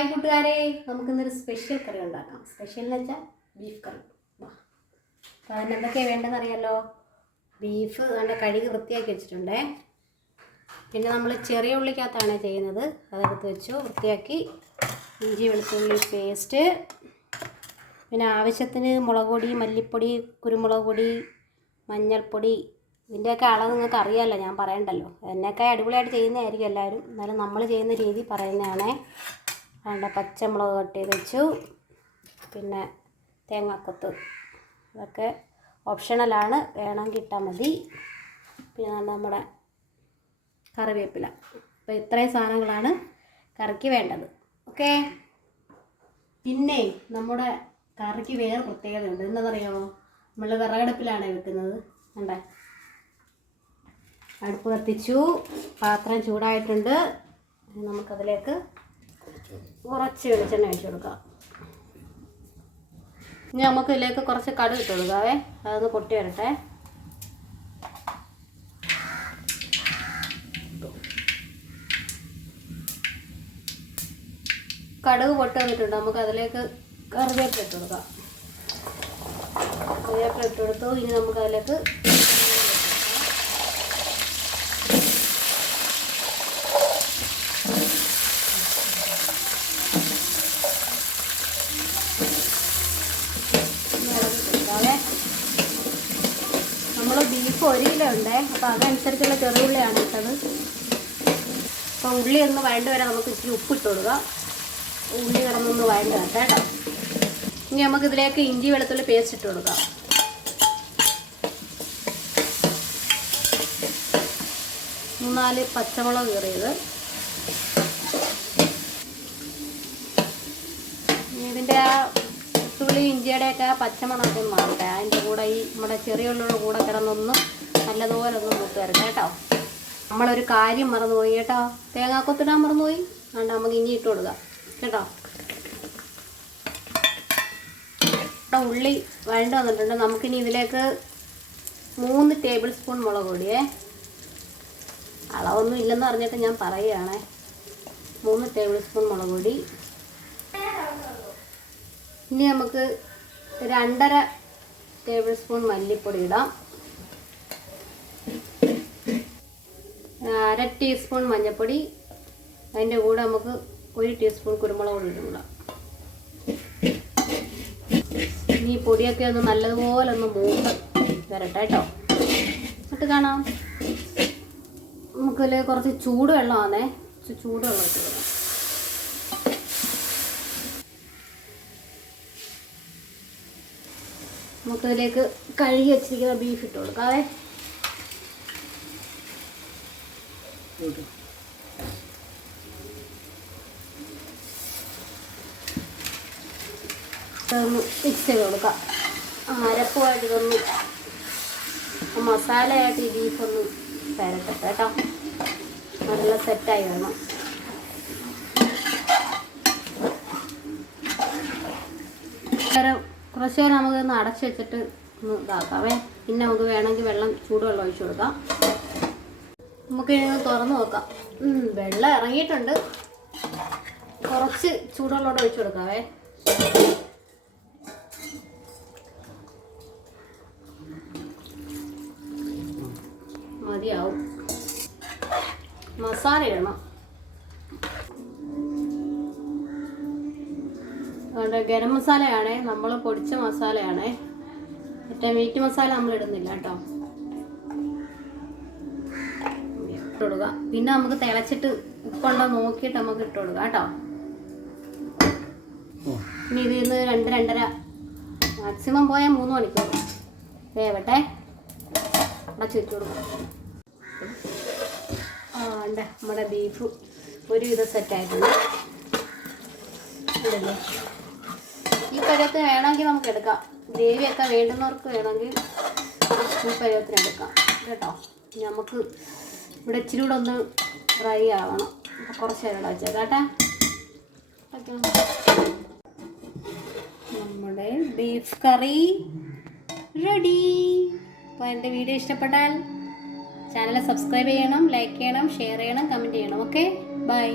Hi കൂട്ടുകാരെ, നമുക്കിന്നൊരു special കറി ഉണ്ടാക്കാം. സ്പെഷ്യൽ എന്ന് വെച്ചാൽ ബീഫ് കറി. അപ്പോൾ അതിന് എന്തൊക്കെയാണ് വേണ്ടതെന്ന് അറിയാമല്ലോ. ബീഫ് നല്ല കഴുകി വൃത്തിയാക്കി വെച്ചിട്ടുണ്ട്. പിന്നെ നമ്മൾ ചെറിയ ഉള്ളിക്കകത്താണ് ചെയ്യുന്നത്. അതെടുത്ത് വെച്ചു വൃത്തിയാക്കി. ഇഞ്ചി വെളുത്തുള്ളി പേസ്റ്റ്, പിന്നെ ആവശ്യത്തിന് മുളക് പൊടി, മല്ലിപ്പൊടി, കുരുമുളക് പൊടി, മഞ്ഞൾപ്പൊടി. ഇതിൻ്റെയൊക്കെ അളവ് നിങ്ങൾക്ക് അറിയാമല്ലോ, ഞാൻ പറയണ്ടല്ലോ. എന്നൊക്കെ അടിപൊളിയായിട്ട് ചെയ്യുന്നതായിരിക്കും എല്ലാവരും. എന്നാലും നമ്മൾ ചെയ്യുന്ന രീതി പറയുന്നതാണേ. വേണ്ട പച്ചമുളക് കട്ട് ചെയ്ത് വെച്ചു. പിന്നെ തേങ്ങാക്കൊത്ത്, ഇതൊക്കെ ഓപ്ഷണലാണ്, വേണമെങ്കിൽ ഇട്ടാൽ മതി. പിന്നെ നമ്മുടെ കറിവേപ്പില. അപ്പോൾ ഇത്രയും സാധനങ്ങളാണ് കറിക്ക് വേണ്ടത്. ഓക്കെ. പിന്നെ നമ്മുടെ കറിക്ക് വേറെ പ്രത്യേകതയുണ്ട്. എന്താണെന്നറിയാമോ? നമ്മൾ വിറകടുപ്പിലാണ് വെക്കുന്നത്. കണ്ടേ, അടുപ്പ് കത്തിച്ചു, പാത്രം ചൂടായിട്ടുണ്ട്. നമുക്കതിലേക്ക് കുറച്ച് വെളിച്ചെണ്ണ ഒഴിച്ചു കൊടുക്കാം. ഇനി നമുക്ക് ഇതിലേക്ക് കുറച്ച് കടുക് ഇട്ട് കൊടുക്കാവേ. അതൊന്ന് പൊട്ടി വരട്ടെ. കടുക് പൊട്ടി വന്നിട്ടുണ്ട്. നമുക്ക് അതിലേക്ക് കറിവേപ്പില ഇട്ട് കൊടുക്കാം. കറിവേപ്പില ഇട്ട് കൊടുത്തു. ഇനി നമുക്ക് അതിലേക്ക് നമ്മൾ ബീഫ് 1 കിലോ ഉണ്ട്. അപ്പോൾ അതനുസരിച്ചുള്ള ചെറുള്ളിയാണ് ഇട്ടത്. അപ്പോൾ ഉള്ളി ഒന്ന് വഴണ്ട് വരെ നമുക്ക് ഇച്ചിരി ഉപ്പിട്ട് കൊടുക്കുക. ഉള്ളി കിടന്നൊന്ന് വഴണ്ട് വരട്ടെ കേട്ടോ. ഇനി നമുക്ക് ഇതിലേക്ക് ഇഞ്ചി വെളുത്തുള്ളി പേസ്റ്റ് ഇട്ട് കൊടുക്കാം. മൂന്നാല് പച്ചമുളക് കീറിയത്. ഇതിൻ്റെ ആ വെളുത്തുള്ളി ഇഞ്ചിയുടെയൊക്കെ ആ പച്ചമണമൊക്കെ ഒന്ന് മാറട്ടെ. അതിൻ്റെ കൂടെ ഈ നമ്മുടെ ചെറിയ ഉള്ളിയുടെ കൂടെ കിടന്നൊന്നും നല്ലതുപോലെ ഒന്ന് മൂത്ത് വരട്ടെ കേട്ടോ. നമ്മളൊരു കാര്യം മറന്നുപോയി കേട്ടോ. തേങ്ങാക്കൊത്തിടാൻ മറന്നുപോയി. അതുകൊണ്ട് നമുക്ക് ഇനി ഇട്ട് കൊടുക്കാം കേട്ടോ. ഇവിടെ ഉള്ളി വഴണ്ട് വന്നിട്ടുണ്ട്. നമുക്കിനി ഇതിലേക്ക് 3 ടേബിൾ സ്പൂൺ മുളക് പൊടിയേ. അളവൊന്നും ഇല്ലെന്ന് പറഞ്ഞിട്ട് ഞാൻ പറയുകയാണേ. 3 ടേബിൾ സ്പൂൺ മുളക് പൊടി. ഇനി നമുക്ക് 2.5 ടേബിൾ സ്പൂൺ മല്ലിപ്പൊടി ഇടാം. 1/2 ടീസ്പൂൺ മഞ്ഞൾപ്പൊടി. അതിൻ്റെ കൂടെ നമുക്ക് 1 ടീസ്പൂൺ കുരുമുളക് പൊടി ഇടാം. ഇനി പൊടിയൊക്കെ ഒന്ന് നല്ലതുപോലെ ഒന്ന് മൂത്ത് വരട്ടെ കേട്ടോ. എന്നിട്ട് കാണാം. നമുക്കതിൽ കുറച്ച് ചൂടുവെള്ളമാണേ. ചൂടുവെള്ളം ഇട്ട് കൊടുക്കാം. നമുക്കതിലേക്ക് കഴുകി വെച്ചിരിക്കുന്ന ബീഫ് ഇട്ട് കൊടുക്കാവേ. ഇതൊന്ന് മിക്സ് ചെയ്ത് കൊടുക്കാം. അരപ്പുമായിട്ട് ഇതൊന്ന് മസാലയായിട്ട് ഈ ബീഫൊന്ന് പരട്ടെ കേട്ടോ. നല്ല സെറ്റായി വേണം. കുറച്ച് നേരം നമുക്കൊന്ന് അടച്ച് വെച്ചിട്ട് ഒന്ന് ഇതാക്കാവേ. പിന്നെ നമുക്ക് വേണമെങ്കിൽ ചൂടുവെള്ളം ഒഴിച്ചു കൊടുക്കാം. നമുക്ക് ഇനി തുറന്ന് നോക്കാം. വെള്ളം ഇറങ്ങിയിട്ടുണ്ട്. കുറച്ച് ചൂടുവെള്ളം ഒഴിച്ചു കൊടുക്കാവേ. മതിയാവും. മസാല ഇടണം. അതുകൊണ്ട് ഗരം മസാലയാണേ, നമ്മൾ പൊടിച്ച മസാലയാണേ. മറ്റേ മീറ്റ് മസാല നമ്മൾ ഇടുന്നില്ല കേട്ടോ. ഇട്ട് കൊടുക്കുക. പിന്നെ നമുക്ക് തിളച്ചിട്ട് ഉപ്പുണ്ടോ നോക്കിയിട്ട് നമുക്ക് ഇട്ട് കൊടുക്കാം കേട്ടോ. ഇനി ഇതിൽ നിന്ന് 2-2.5 മാക്സിമം പോയാൽ 3 മണിക്കൂർ വേവട്ടെ. അടച്ച് വെച്ച് കൊടുക്കാം. ഉണ്ട് നമ്മുടെ ബീഫ് ഒരുവിധം സെറ്റായിട്ടുണ്ട്. ഇതല്ലേ, ഈ പരുവത്ത് വേണമെങ്കിൽ നമുക്ക് എടുക്കാം. ഗ്രേവിയൊക്കെ വേണ്ടുന്നവർക്ക് വേണമെങ്കിൽ ഈ പരുവത്തിന് എടുക്കാം കേട്ടോ. നമുക്ക് ഇവിടെ ഇച്ചിരി കൂടെ ഒന്ന് ഫ്രൈ ആവണം. അപ്പോൾ കുറച്ച് നേരം വെച്ചേക്കാട്ടെ. നമ്മുടെ ബീഫ് കറി റെഡി. അപ്പോൾ എൻ്റെ വീഡിയോ ഇഷ്ടപ്പെട്ടാൽ ചാനൽ സബ്സ്ക്രൈബ് ചെയ്യണം, ലൈക്ക് ചെയ്യണം, ഷെയർ ചെയ്യണം, കമൻറ്റ് ചെയ്യണം. Okay, by.